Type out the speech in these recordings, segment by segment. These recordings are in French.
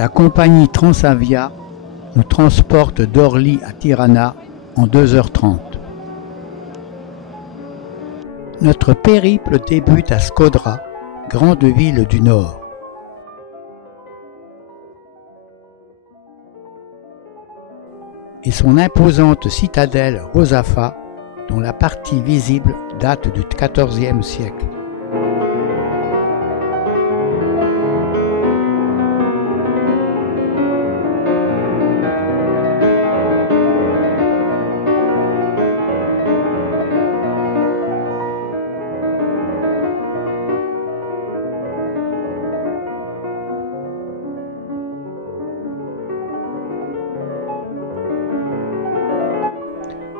La compagnie Transavia nous transporte d'Orly à Tirana en 2h30. Notre périple débute à Shkodra, grande ville du Nord. Et son imposante citadelle Rozafa, dont la partie visible date du XIVe siècle.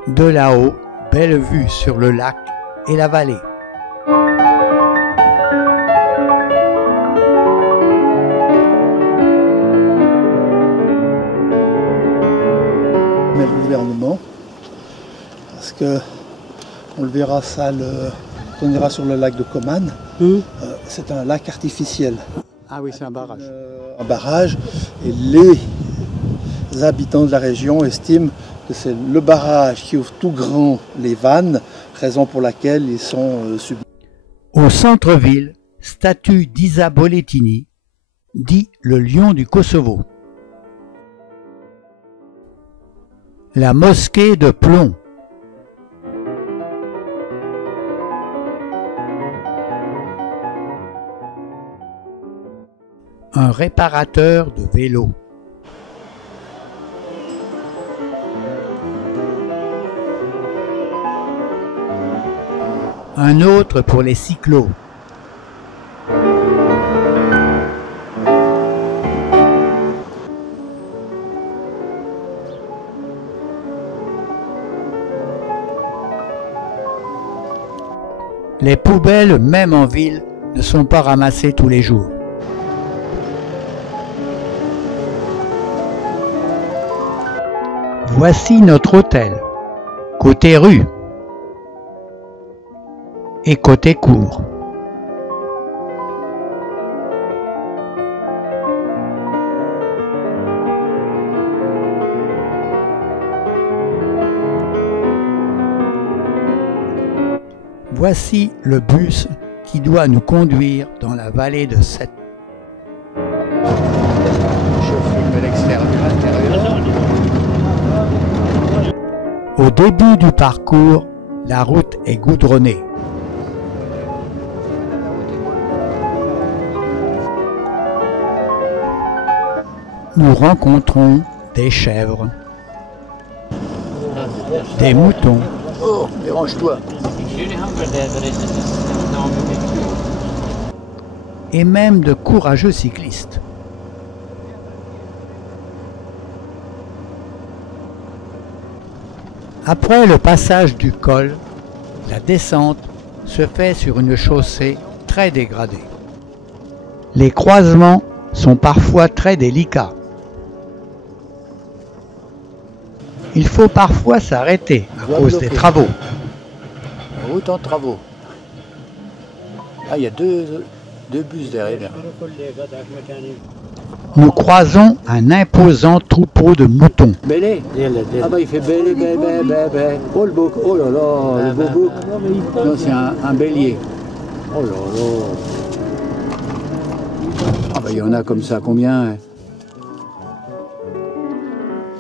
De là-haut, belle vue sur le lac et la vallée. Mais le gouvernement, parce que on le verra ça, on ira sur le lac de Coman, c'est un lac artificiel. Ah oui, c'est un barrage. Un barrage, et les habitants de la région estiment que c'est le barrage qui ouvre tout grand les vannes, raison pour laquelle ils sont subis. Au centre-ville, statue d'Isa Bolettini, dit le lion du Kosovo. La mosquée de plomb. Un réparateur de vélos. Un autre pour les cyclos. Les poubelles, même en ville, ne sont pas ramassées tous les jours. Voici notre hôtel, côté rue et côté cour. Voici le bus qui doit nous conduire dans la vallée de Sète. Je filme l'extérieur de l'intérieur. Au début du parcours, la route est goudronnée. Nous rencontrons des chèvres, des moutons, Oh, dérange-toi. et même de courageux cyclistes. Après le passage du col, la descente se fait sur une chaussée très dégradée. Les croisements sont parfois très délicats. Il faut parfois s'arrêter à cause des travaux. Route en travaux. Ah, il y a deux bus derrière. Nous croisons un imposant troupeau de moutons. Bélé. Ah bah il fait bélé, bélé, bélé, bélé. Oh le bouc, oh là là, le beau bouc. Non, c'est un bélier. Oh là là. Ah bah il y en a comme ça, combien?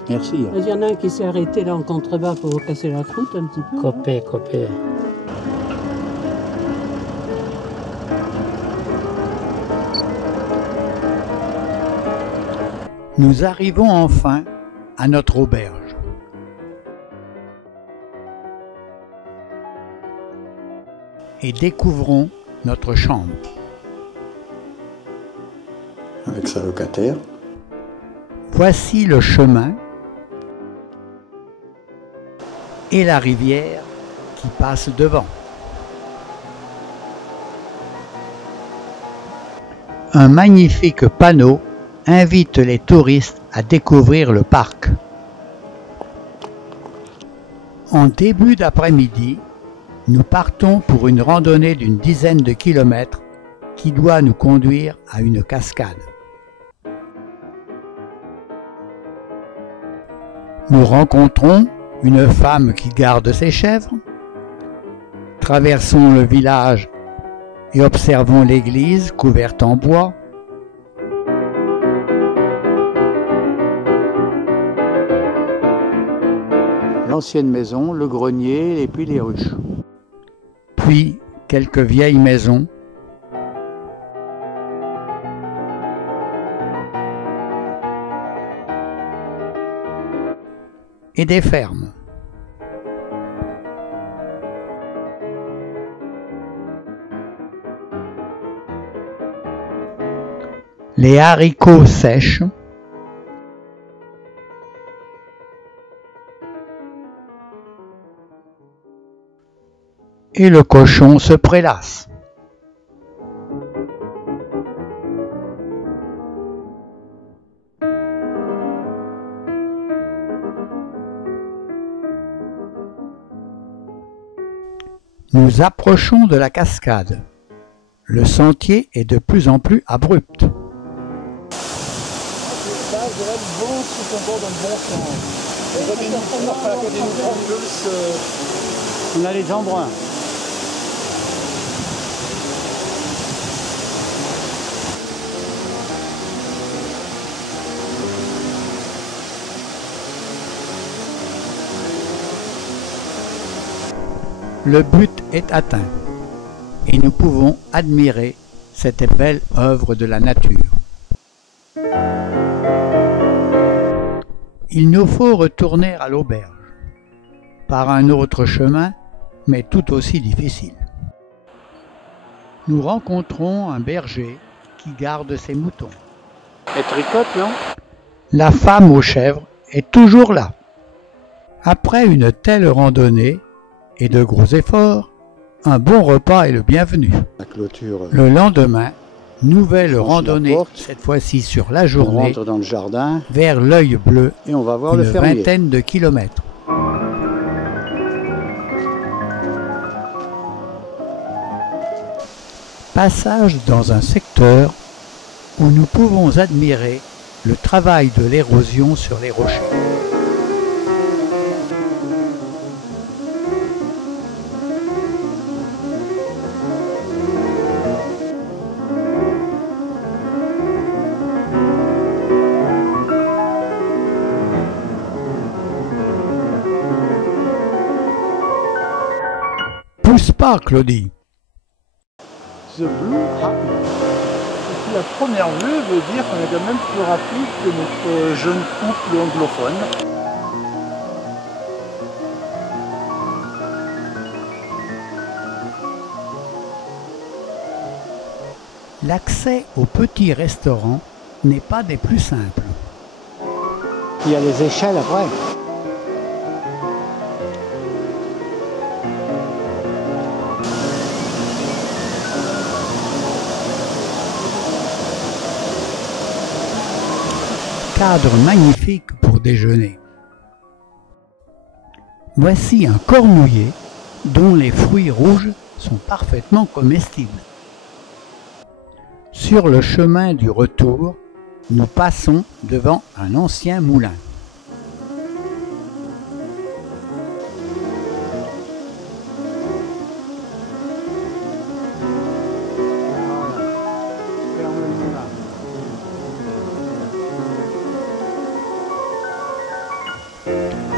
Merci. Il y en a un qui s'est arrêté là en contrebas pour vous casser la croûte un petit peu. Copé, copé. Nous arrivons enfin à notre auberge. Et découvrons notre chambre. Avec sa locataire. Voici le chemin et la rivière qui passe devant. Un magnifique panneau invite les touristes à découvrir le parc. En début d'après-midi, nous partons pour une randonnée d'une dizaine de kilomètres qui doit nous conduire à une cascade. Nous rencontrons une femme qui garde ses chèvres. Traversons le village et observons l'église couverte en bois. L'ancienne maison, le grenier et puis les ruches. Puis quelques vieilles maisons. Et des fermes. Les haricots sèchent. Et le cochon se prélasse. Nous approchons de la cascade. Le sentier est de plus en plus abrupt. On a les embruns. Le but est atteint et nous pouvons admirer cette belle œuvre de la nature. Il nous faut retourner à l'auberge, par un autre chemin, mais tout aussi difficile. Nous rencontrons un berger qui garde ses moutons. Elle tricote, non? La femme aux chèvres est toujours là. Après une telle randonnée et de gros efforts, un bon repas est le bienvenu. La clôture. Le lendemain, nouvelle randonnée, cette fois-ci sur la journée, on rentre dans le jardin vers l'Œil Bleu, et on va voir une le fermier. vingtaine de kilomètres. Passage dans un secteur où nous pouvons admirer le travail de l'érosion sur les rochers. Pousse pas, Claudie. The Blue Happy. Et puis la première vue veut dire qu'on est quand même plus rapide que notre jeune couple anglophone. L'accès au petit restaurant n'est pas des plus simples. Il y a les échelles après. Cadre magnifique pour déjeuner. Voici un cornouiller dont les fruits rouges sont parfaitement comestibles. Sur le chemin du retour, nous passons devant un ancien moulin.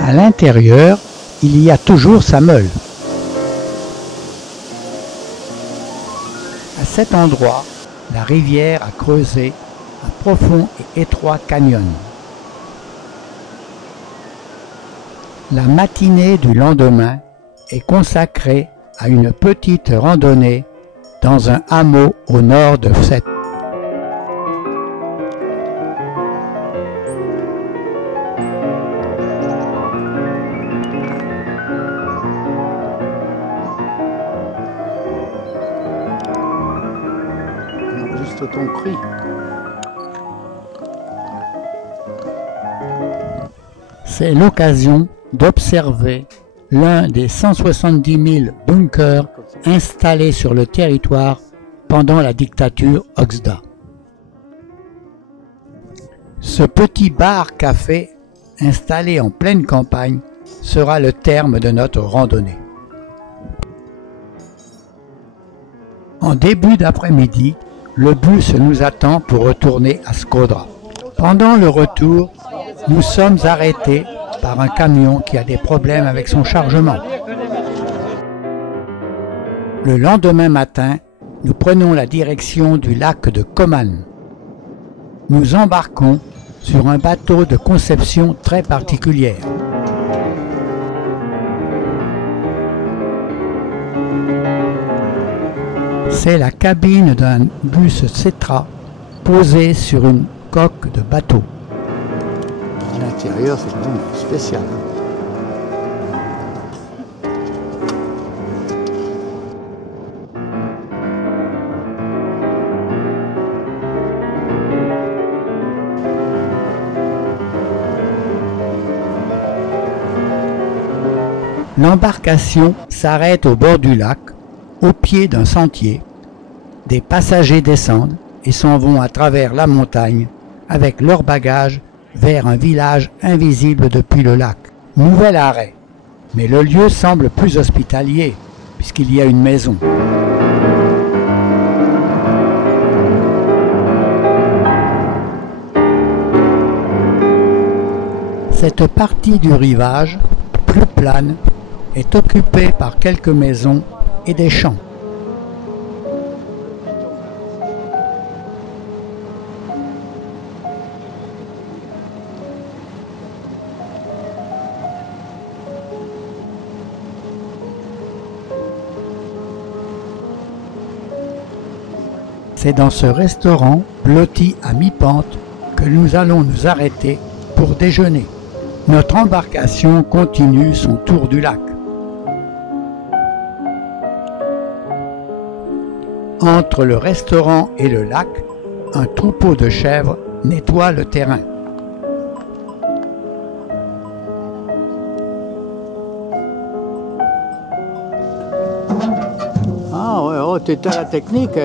À l'intérieur, il y a toujours sa meule. À cet endroit, la rivière a creusé un profond et étroit canyon. La matinée du lendemain est consacrée à une petite randonnée dans un hameau au nord de cette. Juste ton prix. C'est l'occasion d'observer l'un des 170 000 bunkers installés sur le territoire pendant la dictature Oxda. Ce petit bar-café installé en pleine campagne, sera le terme de notre randonnée. En début d'après-midi, le bus nous attend pour retourner à Shkodra. Pendant le retour, nous sommes arrêtés par un camion qui a des problèmes avec son chargement. Le lendemain matin, nous prenons la direction du lac de Koman. Nous embarquons sur un bateau de conception très particulière. C'est la cabine d'un bus Setra posée sur une coque de bateau. L'intérieur, c'est vraiment spécial. L'embarcation s'arrête au bord du lac, au pied d'un sentier. Des passagers descendent et s'en vont à travers la montagne avec leurs bagages vers un village invisible depuis le lac. Nouvel arrêt, mais le lieu semble plus hospitalier puisqu'il y a une maison. Cette partie du rivage, plus plane, est occupée par quelques maisons et des champs. C'est dans ce restaurant, blotti à mi-pente, que nous allons nous arrêter pour déjeuner. Notre embarcation continue son tour du lac. Entre le restaurant et le lac, un troupeau de chèvres nettoie le terrain. Ah ouais, oh, t'es à la technique.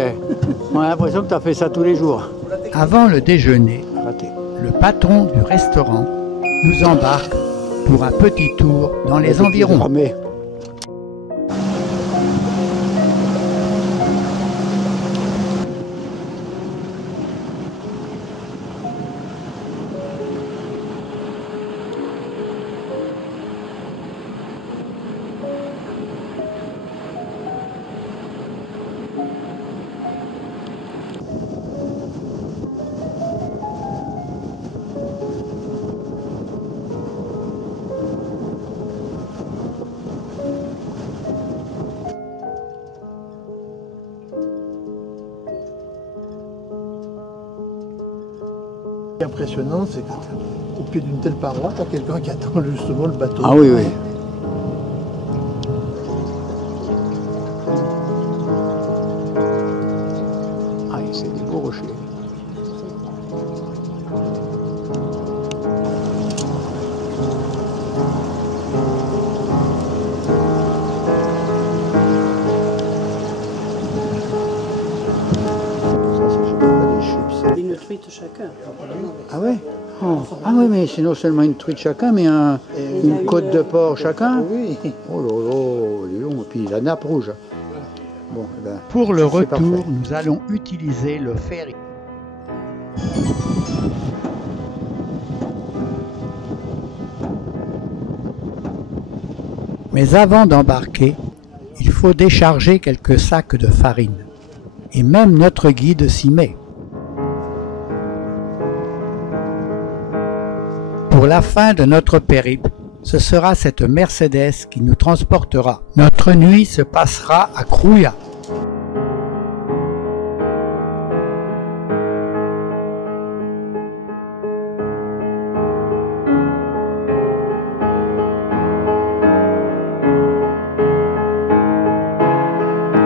On a l'impression que tu as fait ça tous les jours. Avant le déjeuner, Raté. le patron du restaurant nous embarque pour un petit tour dans les environs. Mais Ce qui est impressionnant, c'est qu'au pied d'une telle paroi, tu as quelqu'un qui attend justement le bateau. ah oui, oui. Ah, c'est des beaux rochers. Ça, c'est, je sais pas, des chips. Une truite chacun. Ah ouais? Oh. Ah oui, mais c'est non seulement une truite chacun, mais une côte de porc chacun. Oui. Oh là là, dis donc, et puis la nappe rouge. Bon, eh ben, Pour le c'est parfait. retour, nous allons utiliser le ferry. Mais avant d'embarquer, il faut décharger quelques sacs de farine. Et même notre guide s'y met. Pour la fin de notre périple, ce sera cette Mercedes qui nous transportera. Notre nuit se passera à Krouia.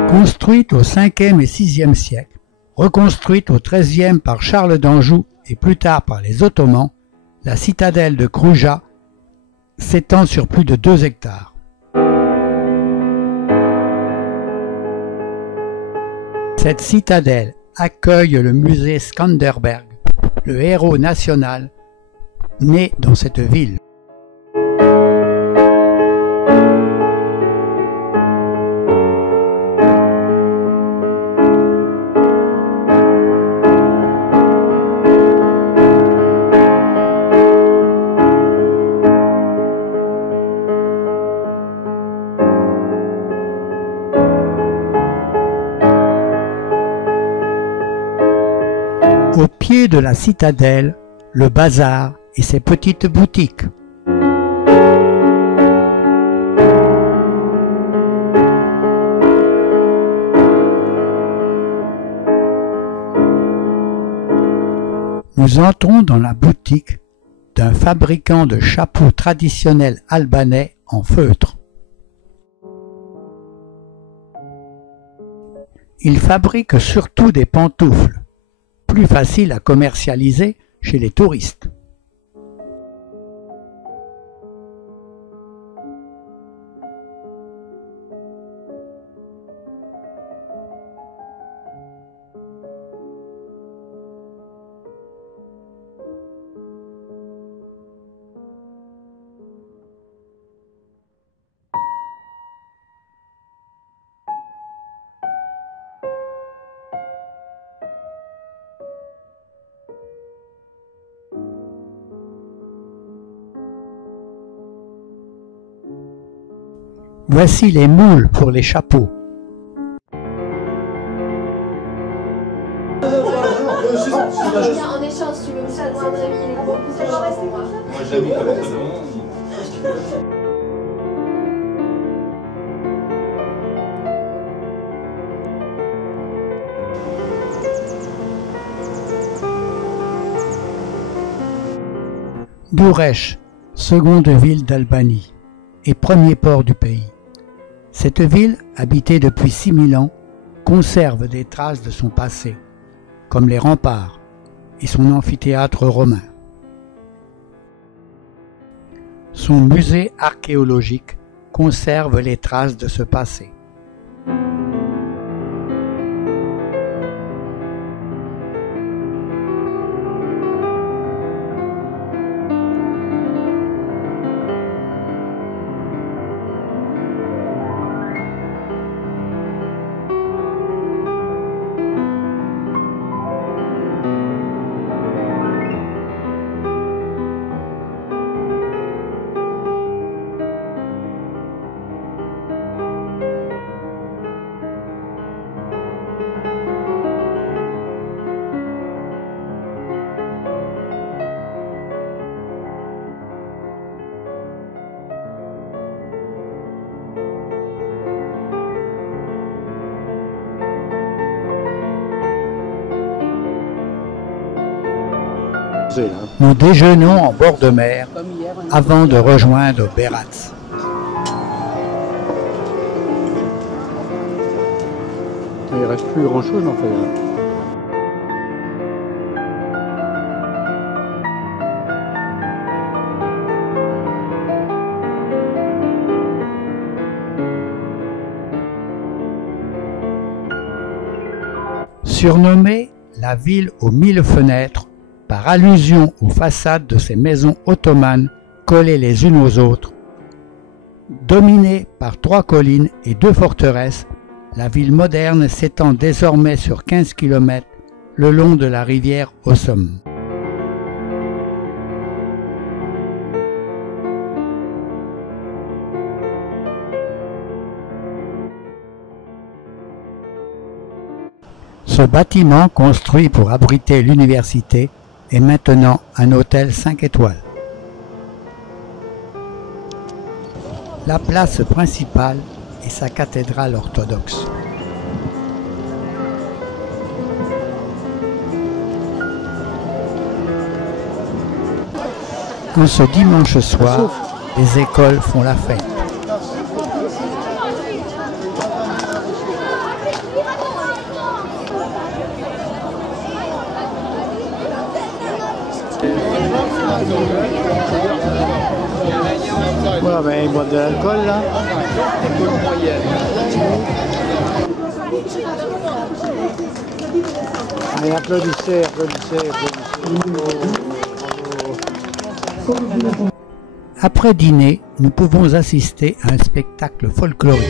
Construite au 5e et 6e siècle, reconstruite au 13e par Charles d'Anjou et plus tard par les Ottomans, la citadelle de Krouja s'étend sur plus de 2 hectares. Cette citadelle accueille le musée Skanderberg, le héros national né dans cette ville. Au pied de la citadelle, le bazar et ses petites boutiques. Nous entrons dans la boutique d'un fabricant de chapeaux traditionnels albanais en feutre. Il fabrique surtout des pantoufles, plus faciles à commercialiser chez les touristes. Voici les moules pour les chapeaux. En échange, tu veux ça de mon ami, il est beaucoup plus cher pour moi. Moi, j'avoue que Durrës, seconde ville d'Albanie et premier port du pays. Cette ville, habitée depuis 6000 ans, conserve des traces de son passé, comme les remparts et son amphithéâtre romain. Son musée archéologique conserve les traces de ce passé. Nous déjeunons en bord de mer avant de rejoindre Beratz. Il reste plus grand chose en fait. Surnommée la ville aux 1000 fenêtres, par allusion aux façades de ces maisons ottomanes collées les unes aux autres. Dominée par 3 collines et 2 forteresses, la ville moderne s'étend désormais sur 15 km le long de la rivière Osum. Ce bâtiment, construit pour abriter l'université, est maintenant un hôtel 5 étoiles. La place principale est sa cathédrale orthodoxe. En ce dimanche soir, les écoles font la fête. Voilà, ben, ils boivent de l'alcool là. Allez, applaudissez, applaudissez, applaudissez. Après dîner, nous pouvons assister à un spectacle folklorique.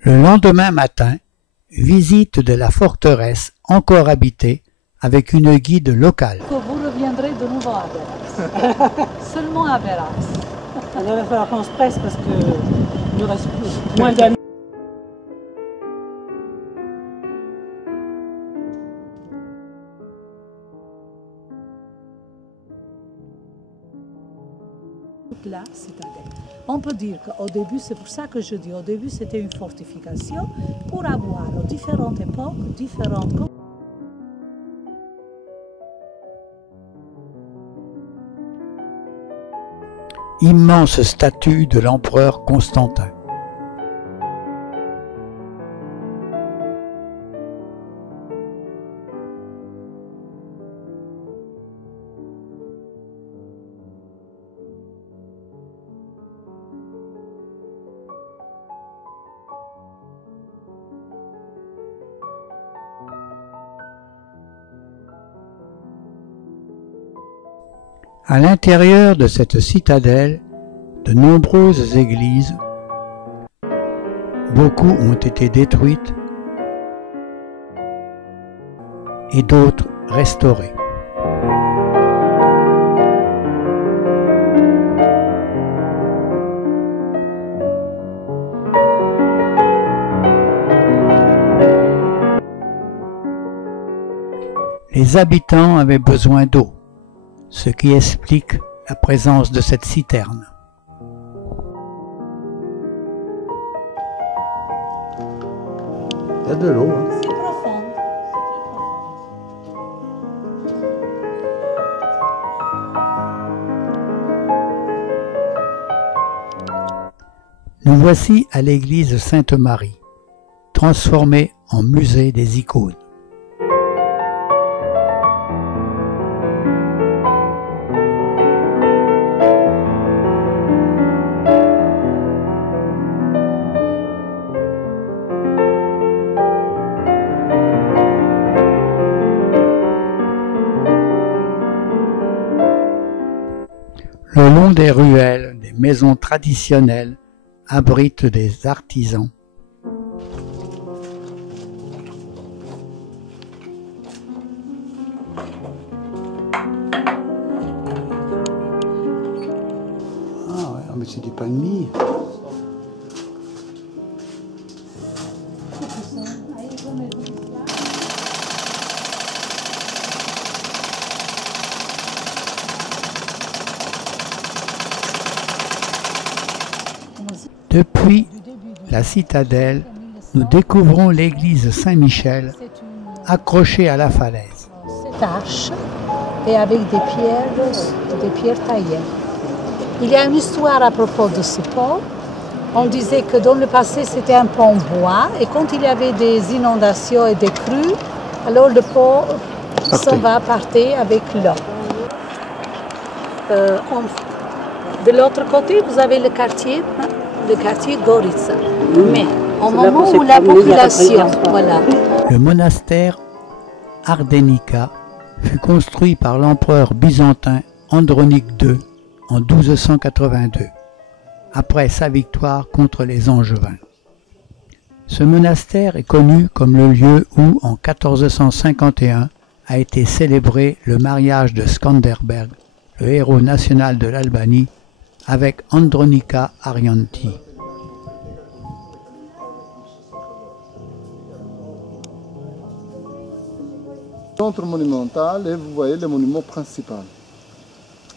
Le lendemain matin, visite de la forteresse encore habitée avec une guide locale. Vous reviendrez de nouveau à Verax. Seulement à Verax. Il va falloir qu'on se presse parce que ne reste plus moins d'un. La citadelle. On peut dire qu'au début, c'est pour ça que je dis, au début c'était une fortification pour avoir aux différentes époques, différentes... Immense statue de l'empereur Constantin. À l'intérieur de cette citadelle, de nombreuses églises, beaucoup ont été détruites et d'autres restaurées. Les habitants avaient besoin d'eau, ce qui explique la présence de cette citerne. Il y a de l'eau. Hein. C'est profond. Nous voici à l'église Sainte-Marie, transformée en musée des icônes. Le long des ruelles, des maisons traditionnelles abritent des artisans. Ah ouais, mais c'est des palmiers. Depuis la citadelle, nous découvrons l'église Saint-Michel accrochée à la falaise. Cette arche et avec des pierres taillées. Il y a une histoire à propos de ce pont. On disait que dans le passé c'était un pont en bois et quand il y avait des inondations et des crues, alors le pont s'en va partir avec l'eau. De l'autre côté, vous avez le quartier Gorica. Mais au moment où la population, voilà. Le monastère Ardenica fut construit par l'empereur byzantin Andronique II en 1282, après sa victoire contre les Angevins. Ce monastère est connu comme le lieu où, en 1451, a été célébré le mariage de Skanderberg, le héros national de l'Albanie, avec Andronica Arianti. Centre monumental et vous voyez le monument principal.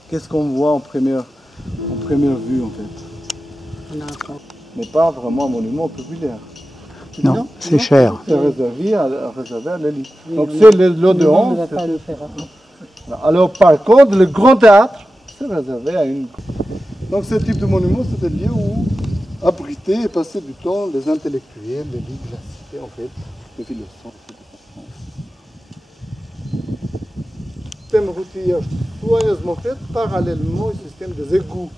Qu'est-ce qu'on voit en première vue en fait? Mais pas vraiment un monument populaire. Non, c'est cher. C'est réservé à l'élite. Donc c'est l'eau de honte. Alors par contre, le grand théâtre, c'est réservé à une... Donc ce type de monument, c'est un lieu où abriter et passer du temps les intellectuels, l'élite de la cité en fait, les philosophes. Thème routier soigneusement faite parallèlement au système des égouts.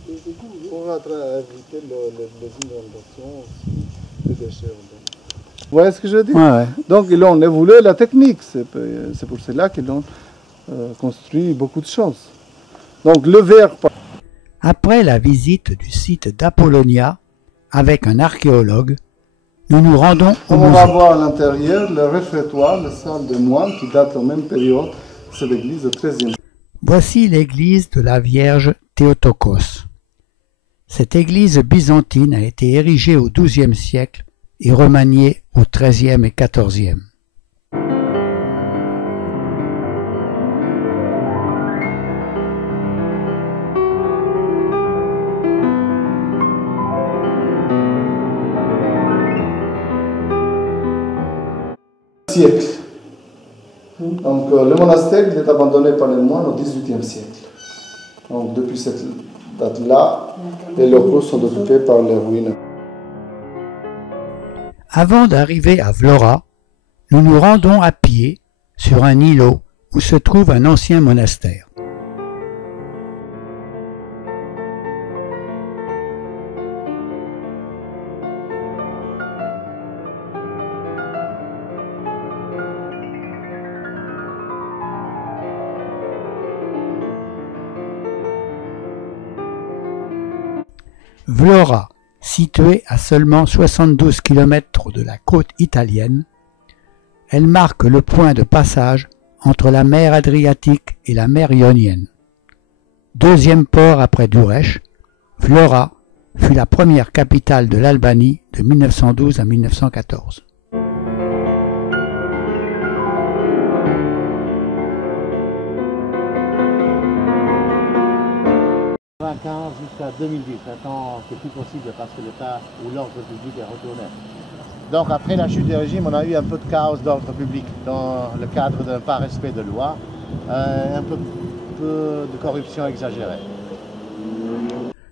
Pour éviter les inondations aussi, les déchets. Vous voyez ce que je dis? Ouais. Donc ils ont évolué la technique. C'est pour cela qu'ils ont construit beaucoup de choses. Donc le verre. Après la visite du site d'Apollonia avec un archéologue, nous nous rendons au On va musée. voir à l'intérieur le réfectoire, la salle de moines qui date de la même période. C'est l'église du XIIIe. Voici l'église de la Vierge Théotokos. Cette église byzantine a été érigée au XIIe siècle et remaniée au XIIIe et XIVe. Siècle. Donc le monastère il est abandonné par les moines au XVIIIe siècle. Donc depuis cette date-là, les locaux sont occupés par les ruines. Avant d'arriver à Vlora, nous nous rendons à pied sur un îlot où se trouve un ancien monastère. Vlora, située à seulement 72 km de la côte italienne, elle marque le point de passage entre la mer Adriatique et la mer Ionienne. Deuxième port après Durrës, Vlora fut la première capitale de l'Albanie de 1912 à 1914. Jusqu'à 2010. Maintenant, c'est plus possible parce que l'État ou l'ordre public est retourné. Donc, après la chute du régime, on a eu un peu de chaos d'ordre public dans le cadre d'un pas respect de loi, un peu de corruption exagérée.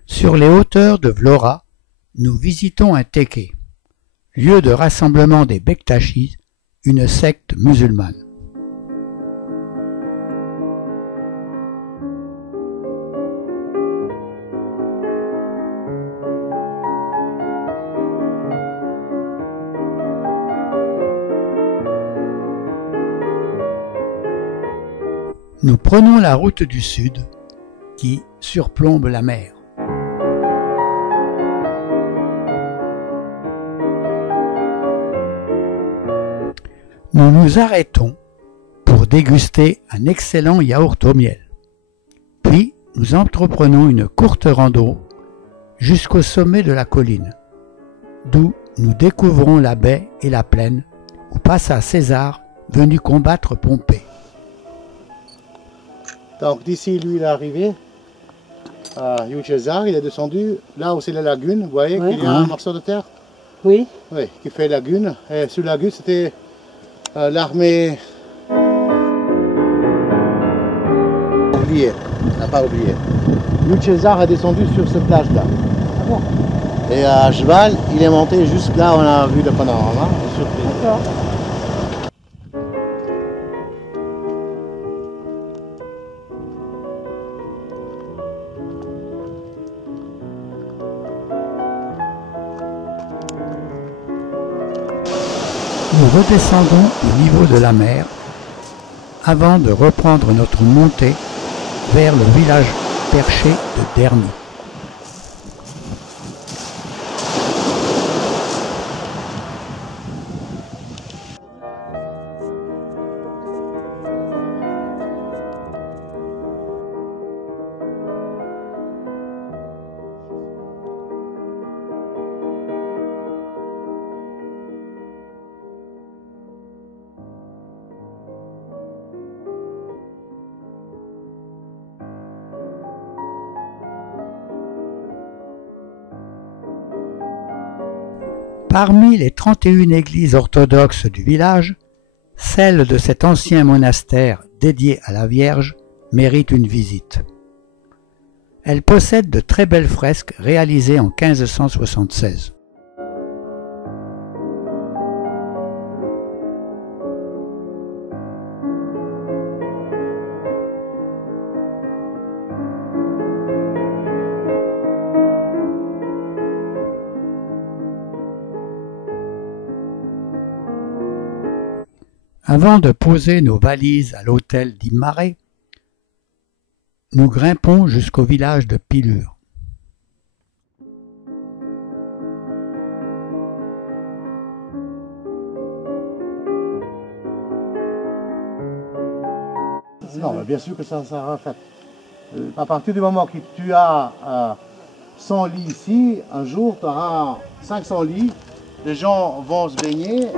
Sur les hauteurs de Vlora, nous visitons un teke, lieu de rassemblement des Bektachis, une secte musulmane. Nous prenons la route du sud qui surplombe la mer. Nous nous arrêtons pour déguster un excellent yaourt au miel. Puis nous entreprenons une courte rando jusqu'au sommet de la colline, d'où nous découvrons la baie et la plaine où passa César venu combattre Pompée. Donc d'ici, lui, il est arrivé à Jules César, il est descendu là où c'est la lagune, vous voyez qu'il y a un morceau de terre? Oui. Oui, qui fait lagune. Et sur la lagune, c'était l'armée. Oublié, on n'a pas oublié. Jules César est descendu sur cette plage-là. Ah bon? Et à cheval, il est monté jusque là où on a vu le panorama. D'accord. Nous redescendons au niveau de la mer avant de reprendre notre montée vers le village perché de Derny. Parmi les 31 églises orthodoxes du village, celle de cet ancien monastère dédié à la Vierge mérite une visite. Elle possède de très belles fresques réalisées en 1576. Avant de poser nos valises à l'hôtel d'Imare, nous grimpons jusqu'au village de Pilure. Non, mais bien sûr que ça sera fait. À partir du moment que tu as 100 lits ici, un jour tu auras 500 lits, les gens vont se baigner.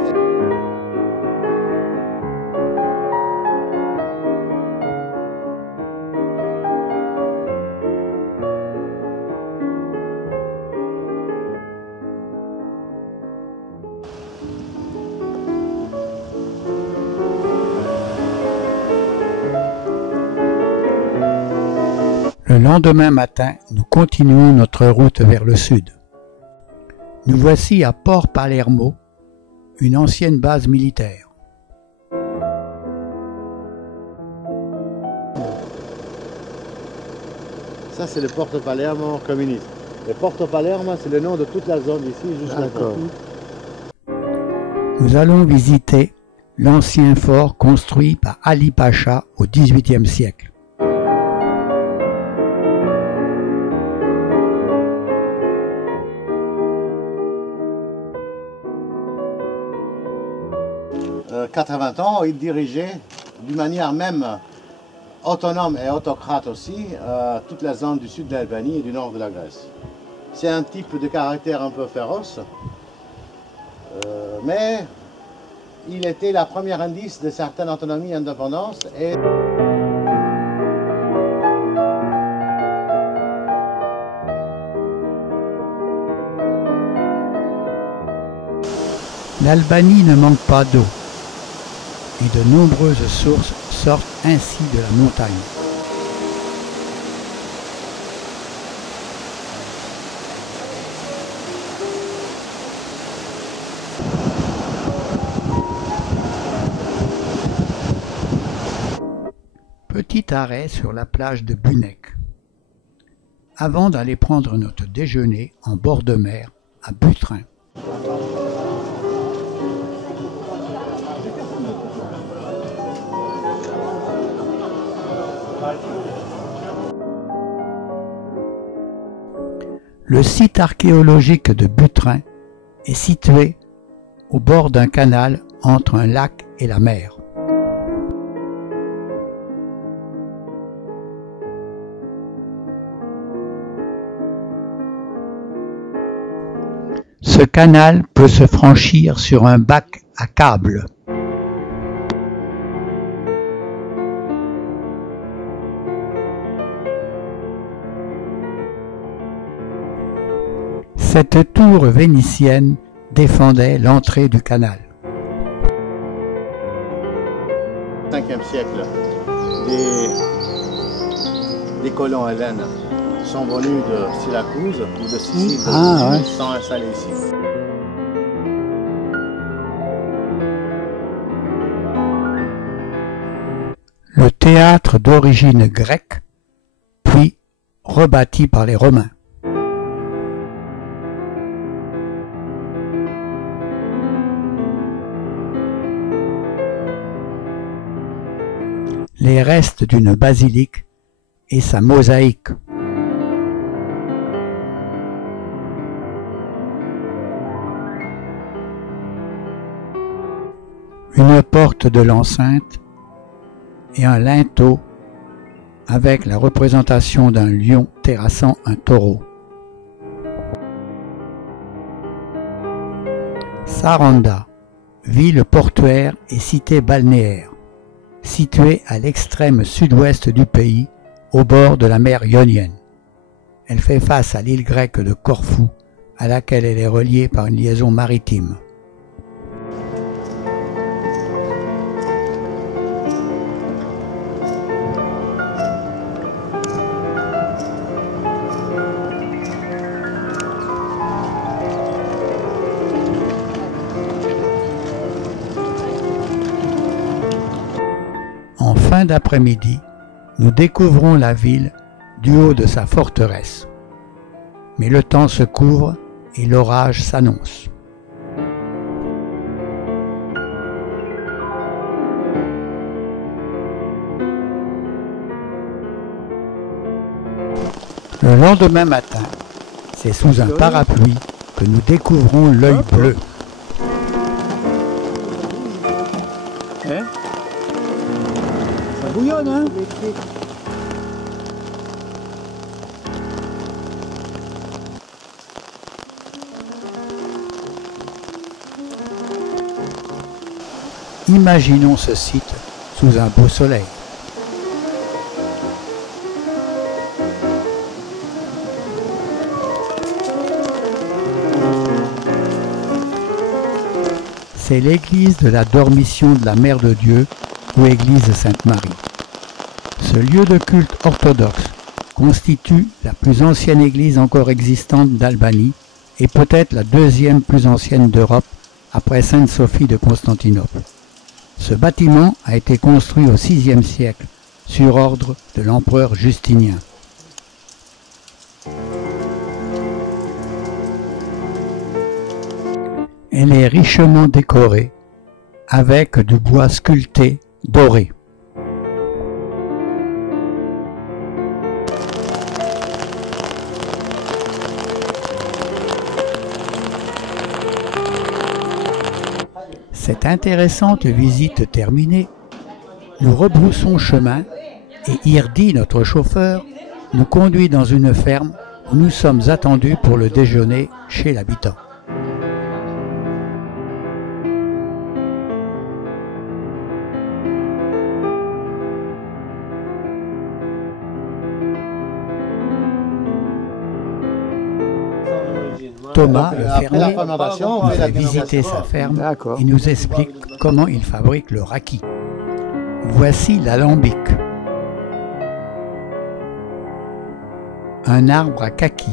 Le lendemain matin, nous continuons notre route vers le sud. Nous voici à Port Palermo, une ancienne base militaire. Ça, c'est le Porto Palermo communiste. Le Porto Palermo, c'est le nom de toute la zone ici, jusqu'à côté. Nous allons visiter l'ancien fort construit par Ali Pacha au XVIIIe siècle. « 80 ans, il dirigeait d'une manière même autonome et autocrate aussi toute la zone du sud de l'Albanie et du nord de la Grèce. C'est un type de caractère un peu féroce, mais il était la première indice de certaines autonomies et indépendances. L'Albanie ne manque pas d'eau et de nombreuses sources sortent ainsi de la montagne. Petit arrêt sur la plage de Bunek, avant d'aller prendre notre déjeuner en bord de mer à Butrin. Le site archéologique de Butrin est situé au bord d'un canal entre un lac et la mer. Ce canal peut se franchir sur un bac à câble. Cette tour vénitienne défendait l'entrée du canal. Au 5e siècle, des colons hellènes sont venus de Syracuse ou de Sicile, sont installés ici. Le théâtre d'origine grecque, puis rebâti par les Romains. Les restes d'une basilique et sa mosaïque. Une porte de l'enceinte et un linteau avec la représentation d'un lion terrassant un taureau. Saranda, ville portuaire et cité balnéaire, située à l'extrême sud-ouest du pays, au bord de la mer Ionienne. Elle fait face à l'île grecque de Corfou, à laquelle elle est reliée par une liaison maritime. En fin d'après-midi, nous découvrons la ville du haut de sa forteresse. Mais le temps se couvre et l'orage s'annonce. Le lendemain matin, c'est sous un parapluie que nous découvrons l'œil bleu. Hein? Ça bouillonne, hein? Imaginons ce site sous un beau soleil. C'est l'église de la Dormition de la Mère de Dieu ou église Sainte-Marie. Ce lieu de culte orthodoxe constitue la plus ancienne église encore existante d'Albanie et peut-être la deuxième plus ancienne d'Europe après Sainte-Sophie de Constantinople. Ce bâtiment a été construit au VIe siècle sur ordre de l'empereur Justinien. Elle est richement décorée avec du bois sculpté doré. Cette intéressante visite terminée, nous rebroussons chemin et Irdi, notre chauffeur, nous conduit dans une ferme où nous sommes attendus pour le déjeuner chez l'habitant. Thomas, le fermier, nous fait visiter sa ferme et nous explique comment il fabrique le raki. Voici l'alambic, un arbre à kaki,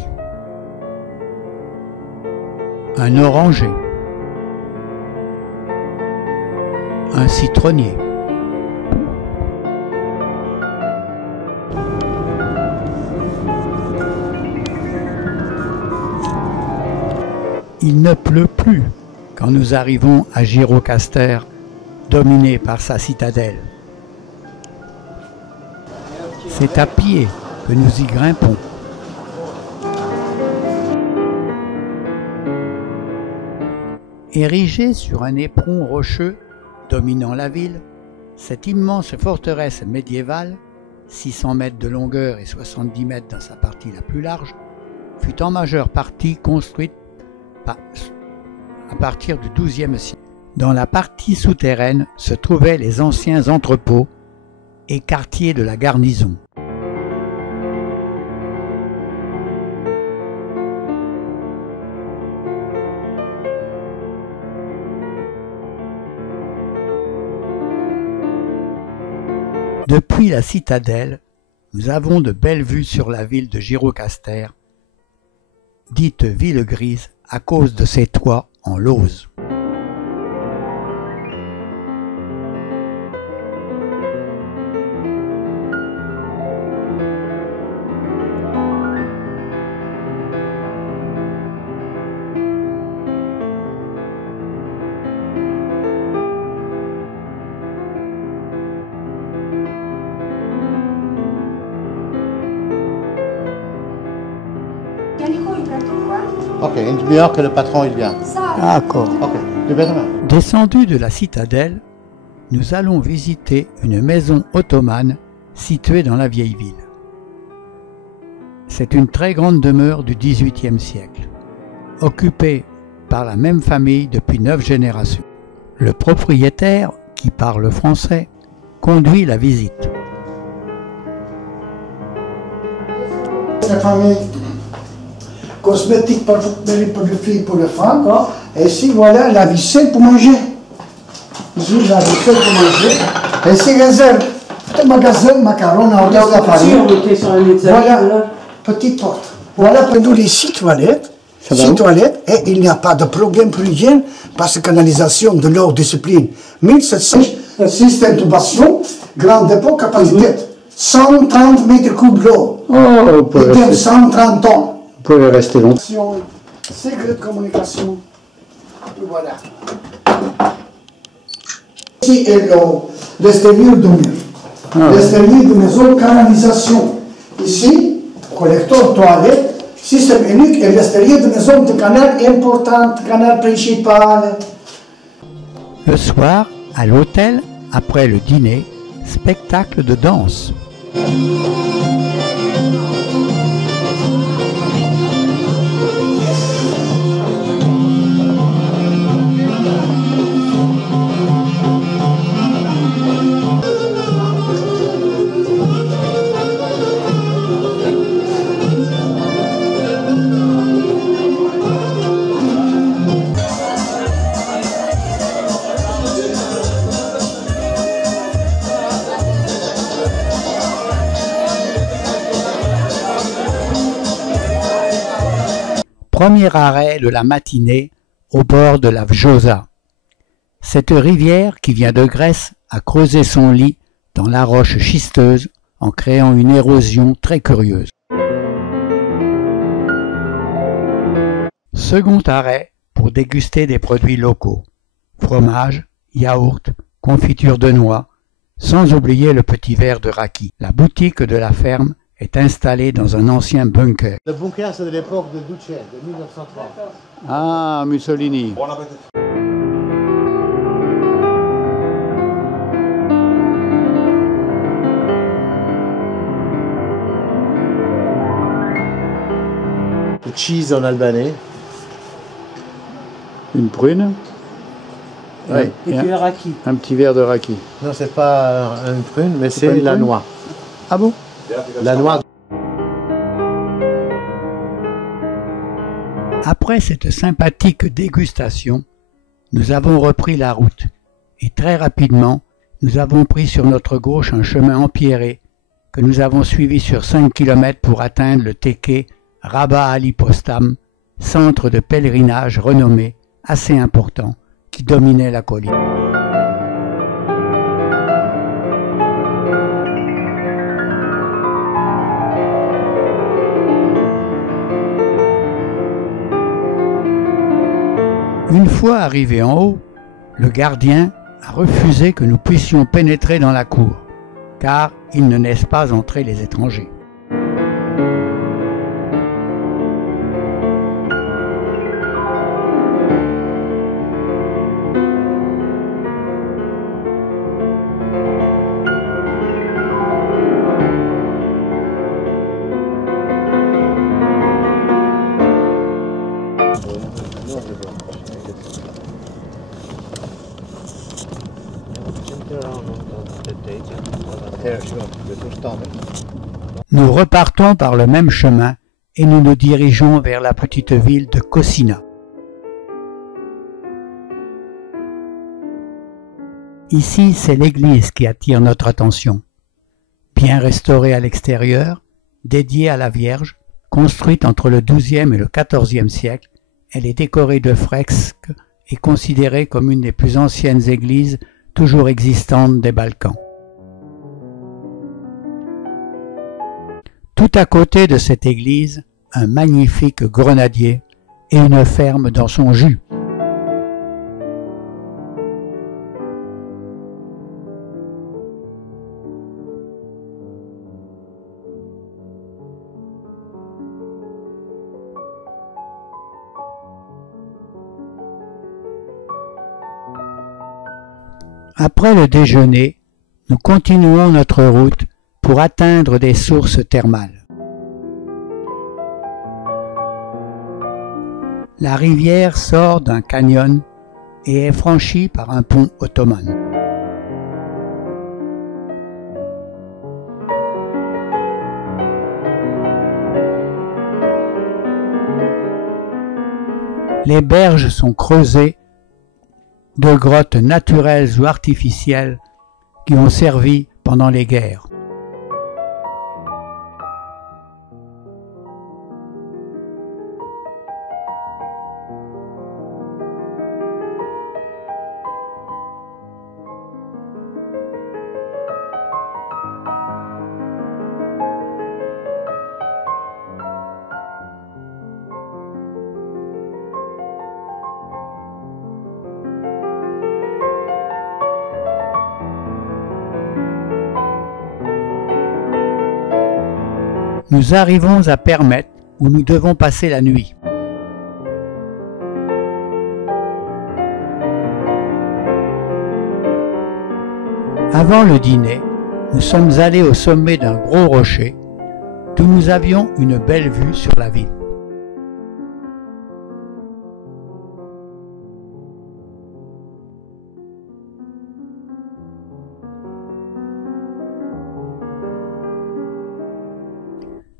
un oranger, un citronnier, il ne pleut plus quand nous arrivons à Gjirokastër, dominé par sa citadelle. C'est à pied que nous y grimpons. Érigée sur un éperon rocheux dominant la ville, cette immense forteresse médiévale, 600 mètres de longueur et 70 mètres dans sa partie la plus large, fut en majeure partie construite à partir du XIIe siècle. Dans la partie souterraine se trouvaient les anciens entrepôts et quartiers de la garnison. Depuis la citadelle, nous avons de belles vues sur la ville de Gjirokastër, dite ville grise à cause de ses toits en lauze. Ok, une demi-heure que le patron il vient. D'accord. Ok, tu veux demain. Descendus de la citadelle, nous allons visiter une maison ottomane située dans la vieille ville. C'est une très grande demeure du XVIIIe siècle, occupée par la même famille depuis 9 générations. Le propriétaire, qui parle français, conduit la visite. La famille cosmétique pour les filles, pour les femmes. Et ici, voilà la vaisselle pour manger. Ici, la vaisselle pour manger. Et ici, réserve. Petit magasin, macarons, on regarde la farine. Voilà, petite porte. Voilà pour nous les 6 toilettes. 6 toilettes. Et il n'y a pas de problème pour l'hygiène parce que canalisation de l'eau discipline. 1700 système de bastion, grand dépôt, capacité 130 mètres cubes d'eau. Oh, 130 tonnes. Vous pouvez rester longtemps. Secret de communication. Voilà. Ici est l'extérieur de mur. L'extérieur de maison, canalisation. Ici, collecteur toilette, système unique et l'extérieur d'une zone de canal importante, canal principal. Le soir, à l'hôtel, après le dîner, spectacle de danse. Premier arrêt de la matinée au bord de la Vjosa. Cette rivière qui vient de Grèce a creusé son lit dans la roche schisteuse en créant une érosion très curieuse. Second arrêt pour déguster des produits locaux. Fromage, yaourt, confiture de noix, sans oublier le petit verre de raki. La boutique de la ferme est installée dans un ancien bunker. Le bunker, c'est de l'époque de Duce, de 1930. Ah, Mussolini. Buon appetito. Le cheese en albanais. Une prune. Oui. Et puis le raki. Un petit verre de raki. Non, c'est pas une prune, mais pas c'est une la prune? noix. Ah bon? La noix. Après cette sympathique dégustation, nous avons repris la route et très rapidement, nous avons pris sur notre gauche un chemin empierré que nous avons suivi sur 5 km pour atteindre le Teke Rabat Ali Postam, centre de pèlerinage renommé, assez important, qui dominait la colline. Une fois arrivés en haut, le gardien a refusé que nous puissions pénétrer dans la cour, car il ne laisse pas entrer les étrangers. Nous repartons par le même chemin et nous nous dirigeons vers la petite ville de Kossina. Ici, c'est l'église qui attire notre attention. Bien restaurée à l'extérieur, dédiée à la Vierge, construite entre le XIIe et le XIVe siècle, elle est décorée de fresques et considérée comme une des plus anciennes églises toujours existantes des Balkans. Tout à côté de cette église, un magnifique grenadier et une ferme dans son jus. Après le déjeuner, nous continuons notre route pour atteindre des sources thermales. La rivière sort d'un canyon et est franchie par un pont ottoman. Les berges sont creusées de grottes naturelles ou artificielles qui ont servi pendant les guerres. Nous arrivons à Permette où nous devons passer la nuit. Avant le dîner, nous sommes allés au sommet d'un gros rocher d'où nous avions une belle vue sur la ville.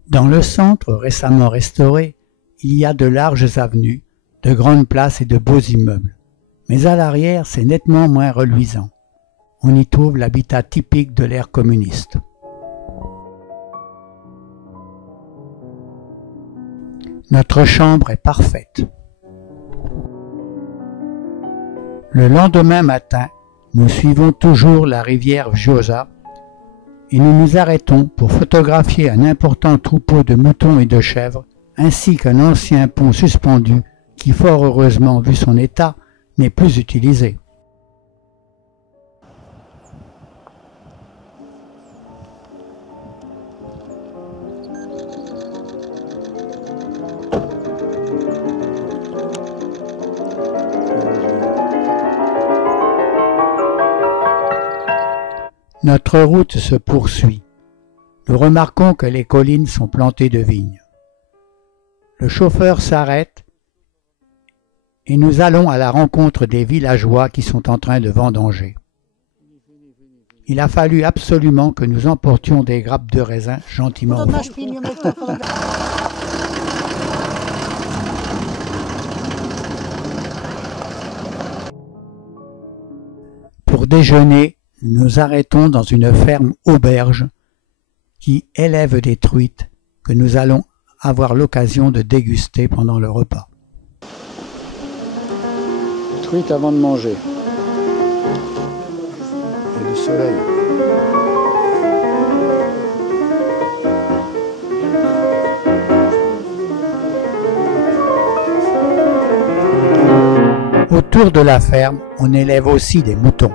Dans le centre récemment restauré, il y a de larges avenues, de grandes places et de beaux immeubles. Mais à l'arrière, c'est nettement moins reluisant. On y trouve l'habitat typique de l'ère communiste. Notre chambre est parfaite. Le lendemain matin, nous suivons toujours la rivière Vjosa et nous nous arrêtons pour photographier un important troupeau de moutons et de chèvres, ainsi qu'un ancien pont suspendu qui, fort heureusement vu son état, n'est plus utilisé. Notre route se poursuit. Nous remarquons que les collines sont plantées de vignes. Le chauffeur s'arrête et nous allons à la rencontre des villageois qui sont en train de vendanger. Il a fallu absolument que nous emportions des grappes de raisin gentiment offertes. Pour déjeuner, nous nous arrêtons dans une ferme auberge qui élève des truites que nous allons avoir l'occasion de déguster pendant le repas. Truite avant de manger. Et le soleil. Autour de la ferme, on élève aussi des moutons.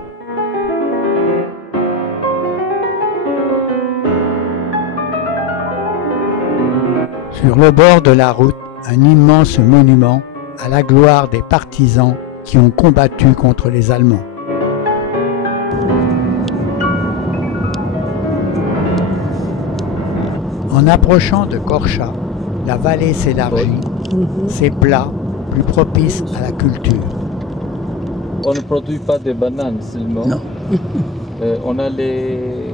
Sur le bord de la route, un immense monument à la gloire des partisans qui ont combattu contre les Allemands. En approchant de Korcha, la vallée s'élargit, c'est plat, plus propice à la culture. On ne produit pas de bananes seulement. Non. On a des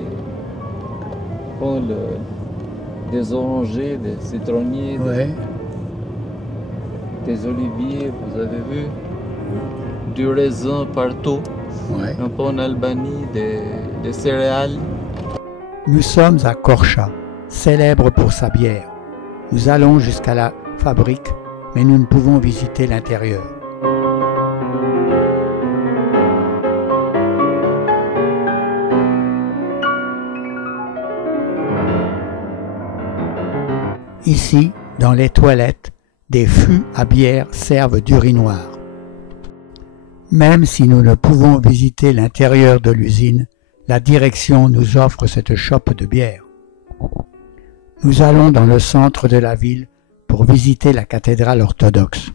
orangers, des citronniers, des oliviers, vous avez vu, du raisin partout, un peu en Albanie, des céréales. Nous sommes à Korcha, célèbre pour sa bière. Nous allons jusqu'à la fabrique, mais nous ne pouvons visiter l'intérieur. Ici, dans les toilettes, des fûts à bière servent d'urinoir. Même si nous ne pouvons visiter l'intérieur de l'usine, la direction nous offre cette chope de bière. Nous allons dans le centre de la ville pour visiter la cathédrale orthodoxe.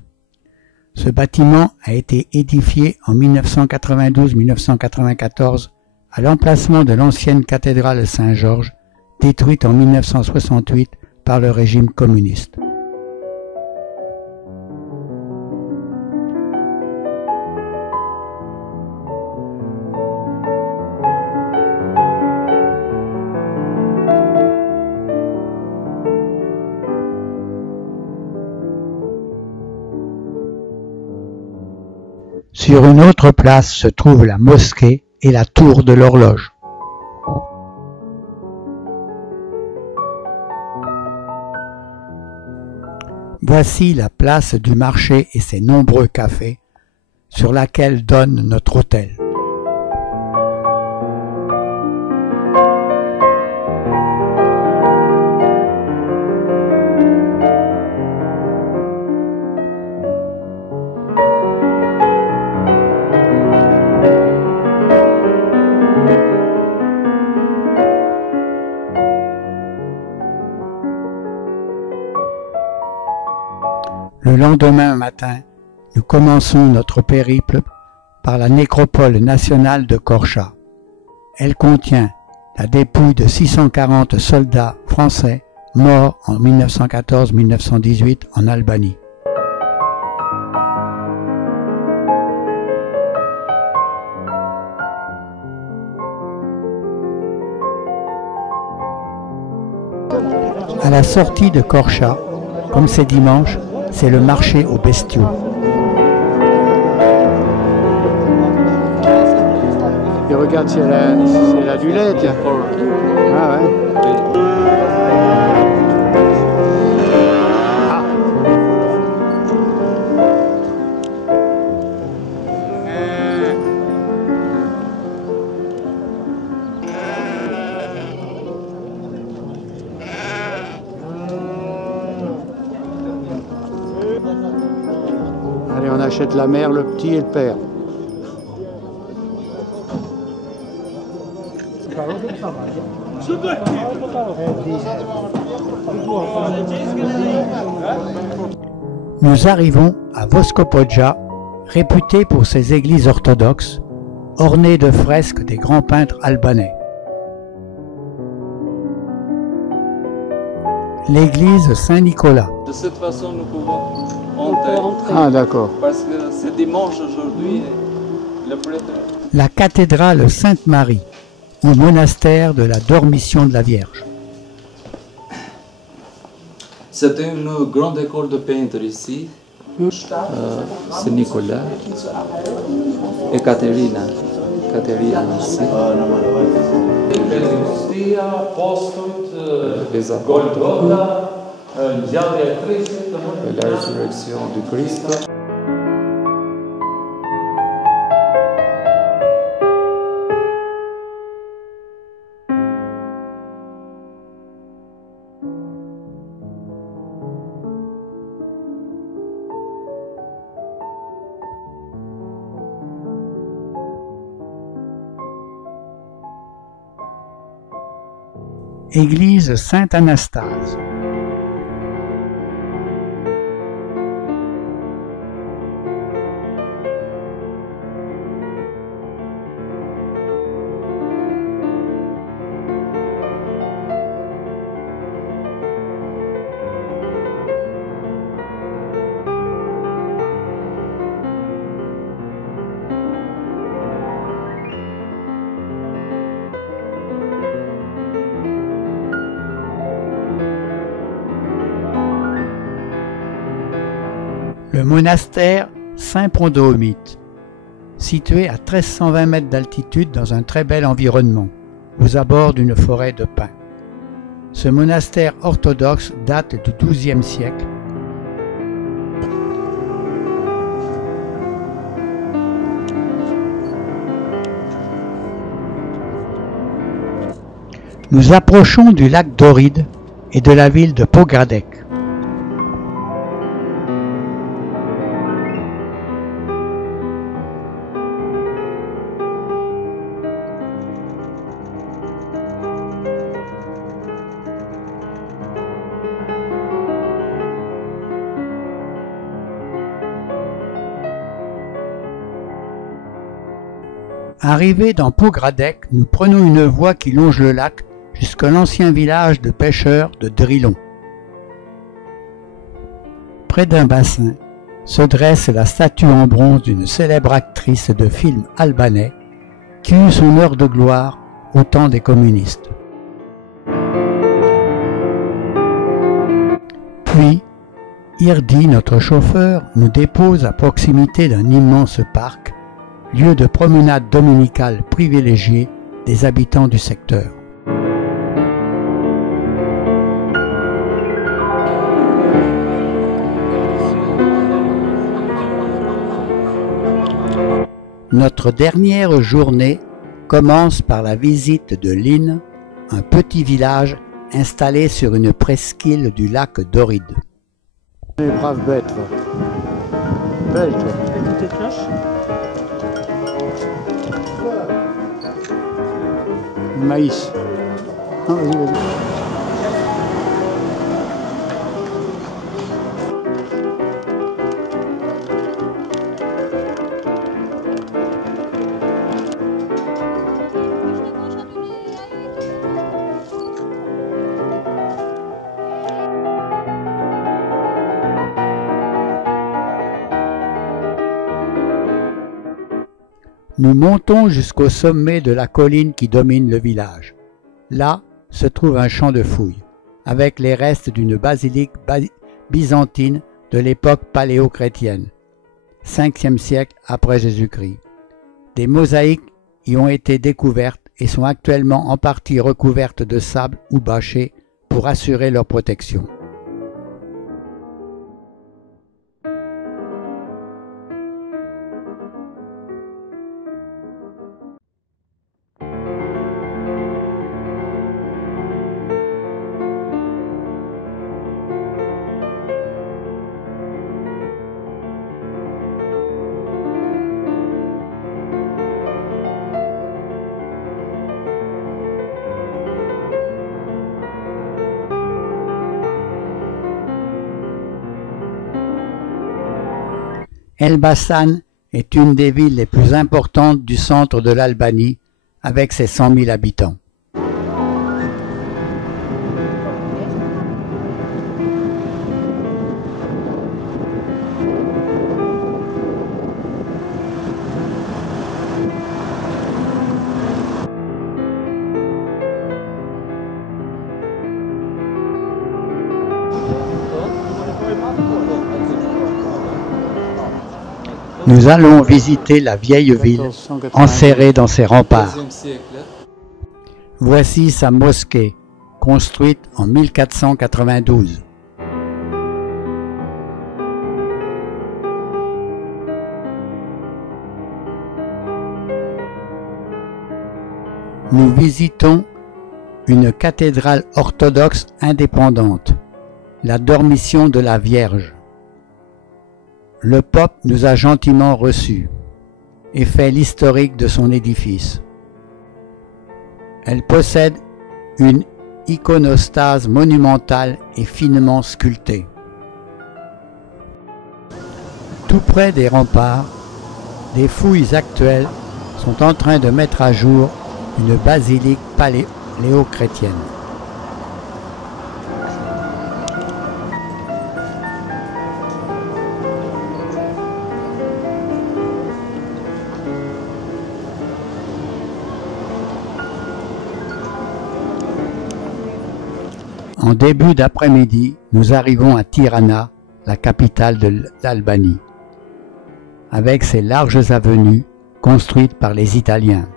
Ce bâtiment a été édifié en 1992-1994 à l'emplacement de l'ancienne cathédrale Saint-Georges, détruite en 1968 par le régime communiste. Sur une autre place se trouve la mosquée et la tour de l'horloge. Voici la place du marché et ses nombreux cafés sur laquelle donne notre hôtel. Le lendemain matin, nous commençons notre périple par la nécropole nationale de Korcha. Elle contient la dépouille de 640 soldats français morts en 1914-1918 en Albanie. À la sortie de Korcha, comme c'est dimanche, c'est le marché aux bestiaux. Et regarde si elle a du lait, tiens. Ah ouais. Ah. Allez, on achète la mère, le petit et le père. Nous arrivons à Voskopođa, réputé pour ses églises orthodoxes, ornées de fresques des grands peintres albanais. L'église Saint-Nicolas. De cette façon, nous pouvons entrer. Ah, d'accord. Parce que c'est dimanche aujourd'hui, le prêtre. La cathédrale Sainte-Marie, au monastère de la Dormition de la Vierge. C'était une grande école de peintres ici. C'est Nicolas et Caterina. Caterina ici. Les apôtres. La résurrection du Christ. Église Sainte-Anastase. Le monastère Saint-Pondéomite, situé à 1320 mètres d'altitude dans un très bel environnement, aux abords d'une forêt de pins. Ce monastère orthodoxe date du XIIe siècle. Nous approchons du lac Doride et de la ville de Pogradec. Arrivés dans Pogradec, nous prenons une voie qui longe le lac jusqu'à l'ancien village de pêcheurs de Drilon. Près d'un bassin se dresse la statue en bronze d'une célèbre actrice de film albanais qui eut son heure de gloire au temps des communistes. Puis, Irdi, notre chauffeur, nous dépose à proximité d'un immense parc, lieu de promenade dominicale privilégié des habitants du secteur. Notre dernière journée commence par la visite de Lin, un petit village installé sur une presqu'île du lac Doride. Les braves bêtes. Belle, toi. Des cloches. Le maïs. Ah, vas-y, vas-y. Nous montons jusqu'au sommet de la colline qui domine le village. Là se trouve un champ de fouilles, avec les restes d'une basilique byzantine de l'époque paléo-chrétienne, 5e siècle après Jésus-Christ. Des mosaïques y ont été découvertes et sont actuellement en partie recouvertes de sable ou bâchées pour assurer leur protection. Elbasan est une des villes les plus importantes du centre de l'Albanie, avec ses 100 000 habitants. Nous allons visiter la vieille ville, enserrée dans ses remparts. Voici sa mosquée, construite en 1492. Nous visitons une cathédrale orthodoxe indépendante, la Dormition de la Vierge. Le pape nous a gentiment reçus et fait l'historique de son édifice. Elle possède une iconostase monumentale et finement sculptée. Tout près des remparts, des fouilles actuelles sont en train de mettre à jour une basilique paléo-chrétienne. En début d'après-midi, nous arrivons à Tirana, la capitale de l'Albanie, avec ses larges avenues construites par les Italiens.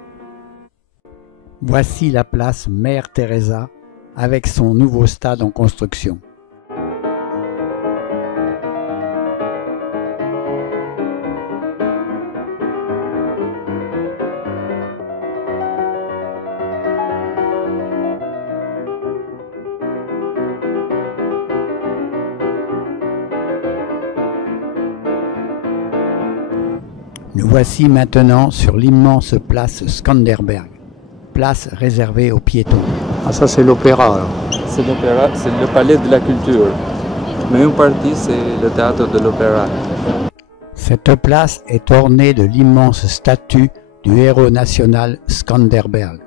Voici la place Mère Teresa avec son nouveau stade en construction. Nous voici maintenant sur l'immense place Skanderberg, place réservée aux piétons. Ah, ça c'est l'opéra alors. C'est l'opéra, c'est le palais de la culture. Mais une partie, c'est le théâtre de l'opéra. Cette place est ornée de l'immense statue du héros national Skanderberg.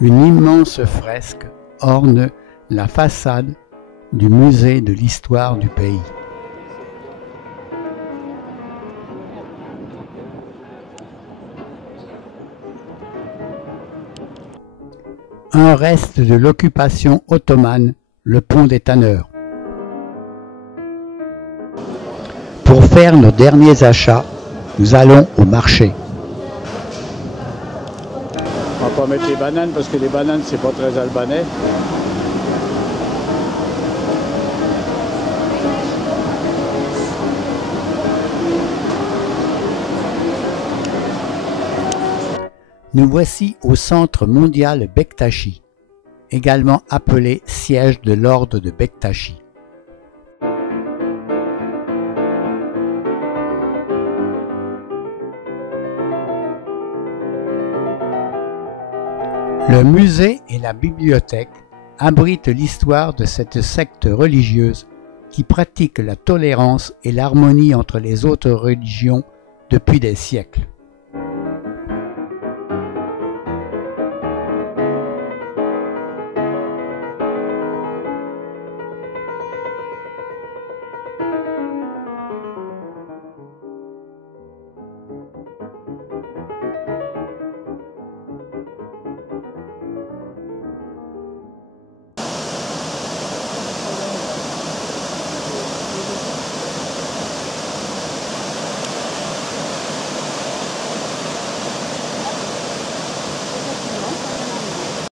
Une immense fresque orne la façade du musée de l'histoire du pays. Un reste de l'occupation ottomane, le pont des tanneurs. Pour faire nos derniers achats, nous allons au marché. On va pas mettre les bananes parce que les bananes c'est pas très albanais. Nous voici au centre mondial Bektashi, également appelé siège de l'ordre de Bektashi. Le musée et la bibliothèque abritent l'histoire de cette secte religieuse qui pratique la tolérance et l'harmonie entre les autres religions depuis des siècles.